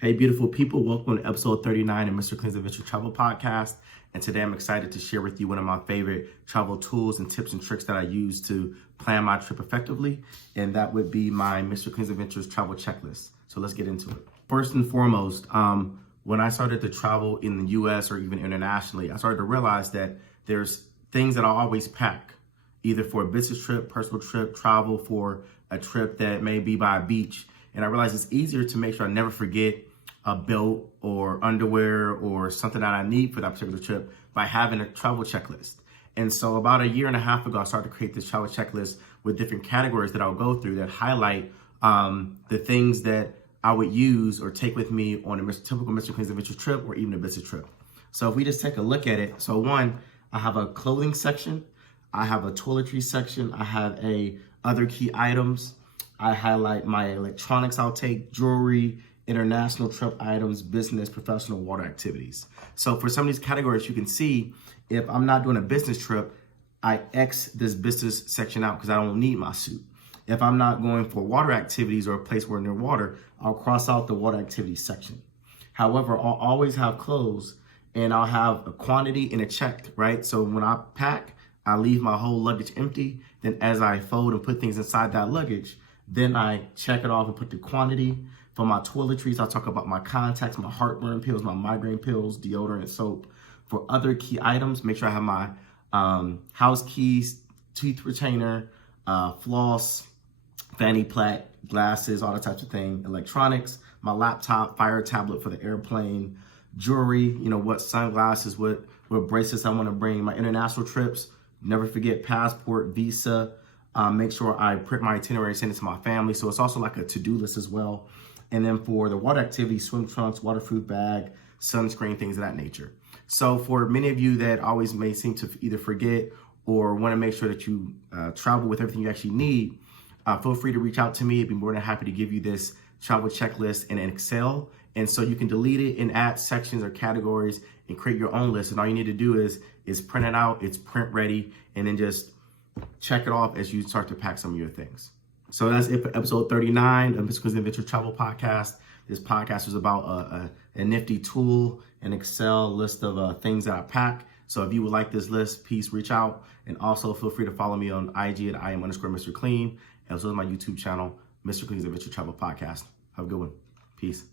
Hey, beautiful people. Welcome to episode 39 of Mr. Clean's Adventure Travel Podcast. And today I'm excited to share with you one of my favorite travel tools and tips and tricks that I use to plan my trip effectively. And that would be my Mr. Clean's Adventures travel checklist. So let's get into it. First and foremost, when I started to travel in the US or even internationally, I started to realize that there's things that I always pack, either for a business trip, personal trip, travel, for a trip that may be by a beach. And I realized it's easier to make sure I never forget a belt or underwear or something that I need for that particular trip by having a travel checklist. And so about a year and a half ago, I started to create this travel checklist with different categories that I'll go through that highlight the things that I would use or take with me on a typical Mr. Clean's Adventure trip or even a business trip. So if we just take a look at it, so one, I have a clothing section, I have a toiletries section, I have a other key items, I highlight my electronics I'll take, jewelry, international trip items, business, professional, water activities. So for some of these categories, you can see if I'm not doing a business trip, I X this business section out because I don't need my suit. If I'm not going for water activities or a place where near water, I'll cross out the water activities section. However, I'll always have clothes and I'll have a quantity and a check, right? So when I pack, I leave my whole luggage empty. Then as I fold and put things inside that luggage, then I check it off and put the quantity. For my toiletries, I'll talk about my contacts, my heartburn pills, my migraine pills, deodorant, soap. For other key items, make sure I have my house keys, teeth retainer, floss, fanny pack, glasses, all that types of thing, electronics, my laptop, fire tablet for the airplane, jewelry, what sunglasses, what bracelets I want to bring, my international trips, never forget passport, visa. Make sure I print my itinerary, send it to my family. So it's also like a to-do list as well. And then for the water activity, swim trunks, waterproof bag, sunscreen, things of that nature. So for many of you that always may seem to either forget or want to make sure that you travel with everything you actually need, feel free to reach out to me. I'd be more than happy to give you this travel checklist in Excel. And so you can delete it and add sections or categories and create your own list. And all you need to do is print it out. It's print ready. And then just check it off as you start to pack some of your things. So that's it for episode 39 of Mr. Clean's Adventure Travel Podcast. This podcast was about a nifty tool, an Excel list of things that I pack. So if you would like this list, please reach out. And also feel free to follow me on IG at @IM_Mr. Clean, as well as my YouTube channel, Mr. Clean's Adventure Travel Podcast. Have a good one. Peace.